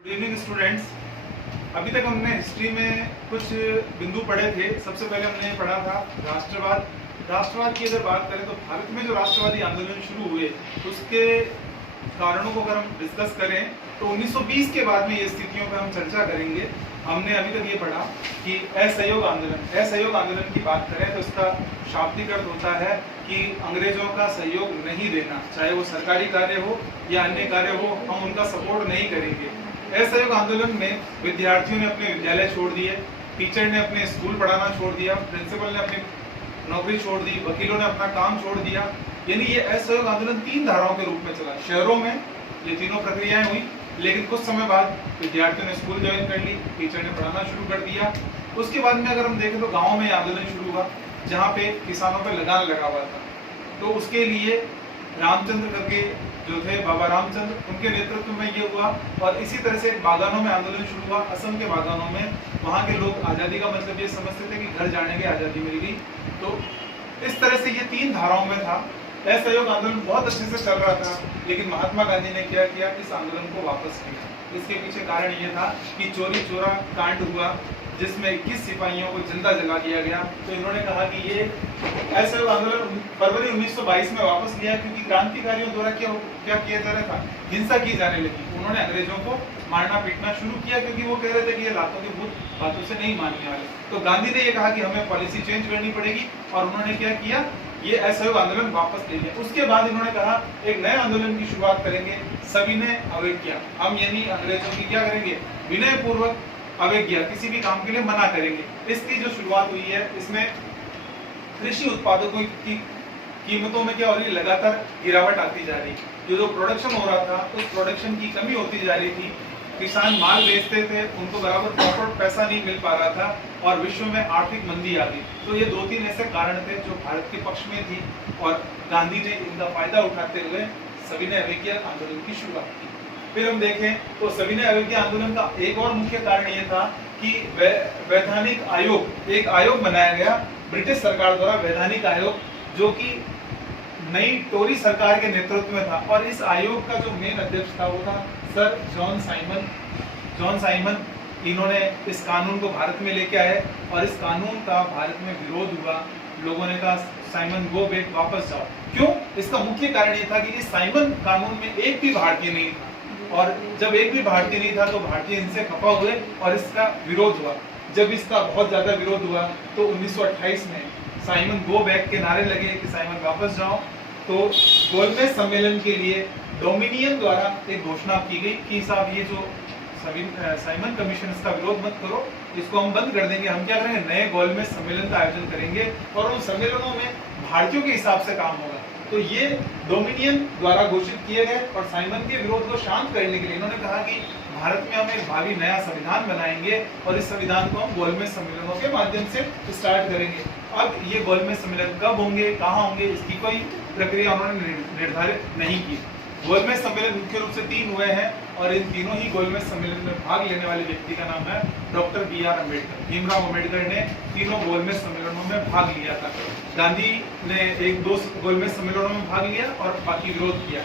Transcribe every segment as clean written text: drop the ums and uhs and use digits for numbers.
Good evening students. अभी तक हमने हिस्ट्री में कुछ बिंदु पढ़े थे। सबसे पहले हमने पढ़ा था राष्ट्रवाद। राष्ट्रवाद की अगर बात करें तो भारत में जो राष्ट्रवादी आंदोलन शुरू हुए उसके कारणों को अगर हम डिस्कस करें तो 1920 के बाद में ये स्थितियों पर हम चर्चा करेंगे। हमने अभी तक ये पढ़ा कि असहयोग आंदोलन की बात करें तो इसका शाब्दिक अर्थ होता है कि अंग्रेजों का सहयोग नहीं देना, चाहे वो सरकारी कार्य हो या अन्य कार्य हो, हम उनका सपोर्ट नहीं करेंगे। असहयोग आंदोलन में विद्यार्थियों ने अपने विद्यालय छोड़ दिए, टीचर ने अपने स्कूल पढ़ाना छोड़ दिया, प्रिंसिपल ने अपनी नौकरी छोड़ दी, वकीलों ने अपना काम छोड़ दिया। यानी ये असहयोग आंदोलन तीन धाराओं के रूप में चला। शहरों में ये तीनों प्रक्रियाएं हुई, लेकिन कुछ समय बाद विद्यार्थियों ने स्कूल ज्वाइन कर ली, टीचर ने पढ़ाना शुरू कर दिया। उसके बाद में अगर हम देखें तो गाँव में आंदोलन शुरू हुआ जहाँ पे किसानों पे लगान लगा हुआ था। तो उसके लिए रामचंद्र करके जो थे, बाबा रामचंद्र, उनके नेतृत्व में ये हुआ। और इसी तरह से बागानों में आंदोलन शुरू हुआ। असम के बागानों में वहाँ के लोग आज़ादी का मतलब ये समझते थे कि घर जाने की आज़ादी मिल गई। तो इस तरह से ये तीन धाराओं में था। असहयोग आंदोलन बहुत अच्छे से चल रहा था, लेकिन महात्मा गांधी ने क्या किया, इस आंदोलन को वापस किया। इसके पीछे कारण ये था कि चोरी चोरा कांड हुआ जिसमें 21 सिपाहियों को जिंदा जला दिया गया। तो इन्होंने कहा कि ये असहयोग आंदोलन फरवरी 1922 में वापस लिया, क्योंकि क्रांतिकारियों द्वारा क्या किया जा रहा था, हिंसा की जाने लगी। उन्होंने अंग्रेजों को मारना पीटना शुरू किया, क्योंकि वो कह रहे थे कि ये लातों के भूत बातों से नहीं मानने वाले। तो गांधी ने ये कहा कि हमें पॉलिसी चेंज करनी पड़ेगी, और उन्होंने क्या किया, ये असहयोग आंदोलन वापस ले लिया। उसके बाद इन्होंने कहा एक नए आंदोलन की शुरुआत करेंगे, सविनय अवज्ञा। हम यानी अंग्रेजों की क्या करेंगे, विनय पूर्वक अवज्ञा, किसी भी काम के लिए मना करेंगे। इसकी जो शुरुआत हुई है, इसमें कृषि उत्पादकों की कीमतों में क्या हो रही है, लगातार गिरावट आती जा रही। जो प्रोडक्शन हो रहा था उस प्रोडक्शन की कमी होती जा रही थी। किसान माल बेचते थे, उनको बराबर प्रॉपर पैसा नहीं मिल पा रहा था, और विश्व में आर्थिक मंदी आ गई। तो ये दो तीन ऐसे कारण थे जो भारत के पक्ष में थी, और गांधी ने इनका फायदा उठाते हुए सविनय अवज्ञा आंदोलन की शुरुआत की। फिर हम देखें तो सविनय अवज्ञा आंदोलन का एक और मुख्य कारण ये था कि वैधानिक आयोग, एक आयोग बनाया गया ब्रिटिश सरकार द्वारा, वैधानिक आयोग, जो कि नई टोरी सरकार के नेतृत्व में था। और इस आयोग का जो मेन अध्यक्ष था वो था सर जॉन साइमन। इन्होंने इस कानून को भारत में लेके आए, और इस कानून का भारत में विरोध हुआ। लोगों ने कहा साइमन गो बैक, वापस जाओ। क्यों? इसका मुख्य कारण ये था कि इस साइमन कानून में एक भी भारतीय नहीं था, और जब एक भी भारतीय नहीं था तो भारतीय इनसे खफा हुए और इसका विरोध हुआ। जब इसका बहुत ज्यादा विरोध हुआ तो 1928 में साइमन गो बैक के नारे लगे कि साइमन वापस जाओ। तो गोलमेज सम्मेलन के लिए डोमिनियन द्वारा एक घोषणा की गई कि साहब ये जो साइमन कमीशन, इसका विरोध मत करो, इसको हम बंद कर देंगे। हम क्या करेंगे, नए गोलमेज सम्मेलन का आयोजन करेंगे, और उन सम्मेलनों में भारतीयों के हिसाब से काम होगा। तो ये डोमिनियन द्वारा घोषित किए गए, और साइमन के विरोध को शांत करने के लिए इन्होंने कहा कि भारत में हम एक भावी नया संविधान बनाएंगे, और इस संविधान को हम गोलमेज सम्मेलनों के माध्यम से स्टार्ट करेंगे। अब ये गोलमेज सम्मेलन कब होंगे, कहाँ होंगे, इसकी कोई प्रक्रिया उन्होंने निर्धारित नहीं की। गोलमेज सम्मेलन मुख्य रूप से 3 हुए हैं, और इन तीनों ही गोलमेज सम्मेलन में भाग लेने वाले व्यक्ति का नाम है डॉक्टर BR अम्बेडकर। भीमराव अम्बेडकर ने तीनों गोलमेज सम्मेलनों में भाग लिया था। गांधी ने 1-2 गोलमेज सम्मेलनों में भाग लिया और बाकी विरोध किया।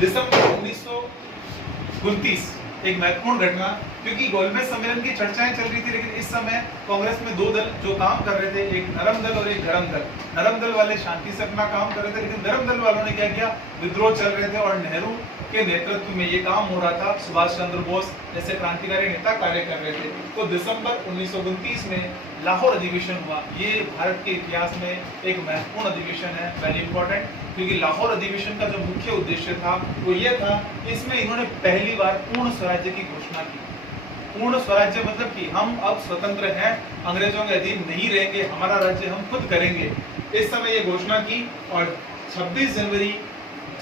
दिसंबर 1929 एक महत्वपूर्ण घटना, क्योंकि गोलमेज सम्मेलन की चर्चाएं चल रही थी, लेकिन इस समय कांग्रेस में 2 दल जो काम कर रहे थे, एक नरम दल और एक गरम दल। नरम दल वाले शांति से अपना काम कर रहे थे, लेकिन गरम दल वालों ने क्या किया, विद्रोह चल रहे थे, और नेहरू के नेतृत्व में ये काम हो रहा था। सुभाष चंद्र बोस जैसे क्रांतिकारी नेता कार्य कर रहे थे। तो दिसंबर 1929 में लाहौर अधिवेशन हुआ। ये भारत के इतिहास में एक महत्वपूर्ण अधिवेशन है, वेरी इंपॉर्टेंट, क्योंकि लाहौर अधिवेशन का जो मुख्य उद्देश्य था वो ये था, इसमें इन्होंने पहली बार पूर्ण स्वराज्य की घोषणा की। पूर्ण स्वराज्य मतलब कि हम अब स्वतंत्र हैं, अंग्रेजों के अधीन नहीं रहेंगे, हमारा राज्य हम खुद करेंगे। इस समय ये घोषणा की, और 26 जनवरी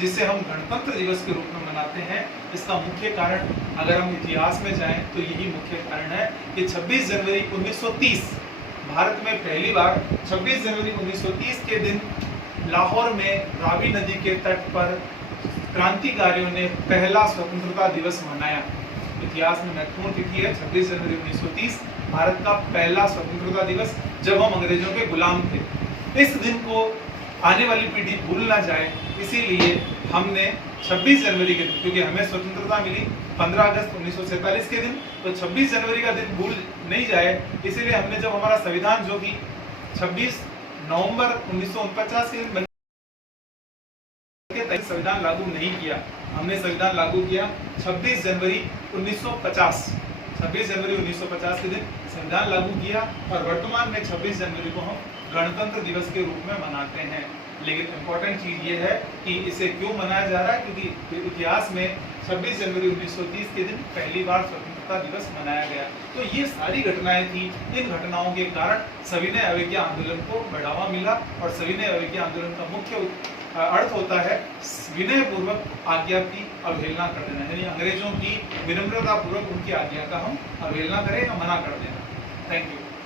जिसे हम गणतंत्र दिवस के रूप में मनाते हैं, इसका मुख्य कारण अगर हम इतिहास में जाएं तो यही मुख्य कारण है कि 26 जनवरी 1930 भारत में पहली बार 26 जनवरी 1930 के दिन लाहौर में रावी नदी के तट पर क्रांतिकारियों ने पहला स्वतंत्रता दिवस मनाया। इतिहास में महत्वपूर्ण तिथि है 26 जनवरी 1930, भारत का पहला स्वतंत्रता दिवस, जब हम अंग्रेजों के गुलाम थे। इस दिन को आने वाली पीढ़ी भूल ना जाए, इसीलिए हमने 26 जनवरी के दिन, क्योंकि हमें स्वतंत्रता मिली 15 अगस्त 1947 के दिन, तो 26 जनवरी का दिन भूल नहीं जाए, इसीलिए हमने जब हमारा संविधान जो कि 26 नवंबर 1949 के दिन संविधान लागू नहीं किया, हमने संविधान लागू किया 26 जनवरी 1950। 26 जनवरी 1950 के दिन संविधान लागू किया और वर्तमान में 26 जनवरी को हम गणतंत्र दिवस के रूप में मनाते हैं। लेकिन इम्पोर्टेंट चीज ये है कि इसे क्यों मनाया जा रहा है, क्योंकि इतिहास में 26 जनवरी 1930 के दिन पहली बार स्वतंत्रता दिवस मनाया गया। तो ये सारी घटनाएं थी, इन घटनाओं के कारण सविनय अवज्ञा आंदोलन को बढ़ावा मिला और सविनय अवज्ञा आंदोलन का मुख्य अर्थ होता है विनय पूर्वक आज्ञा की अवहेलना कर देना, यानी अंग्रेजों की विनम्रता पूर्वक उनकी आज्ञा का हम अवहेलना करें या मना कर देना। Thank you.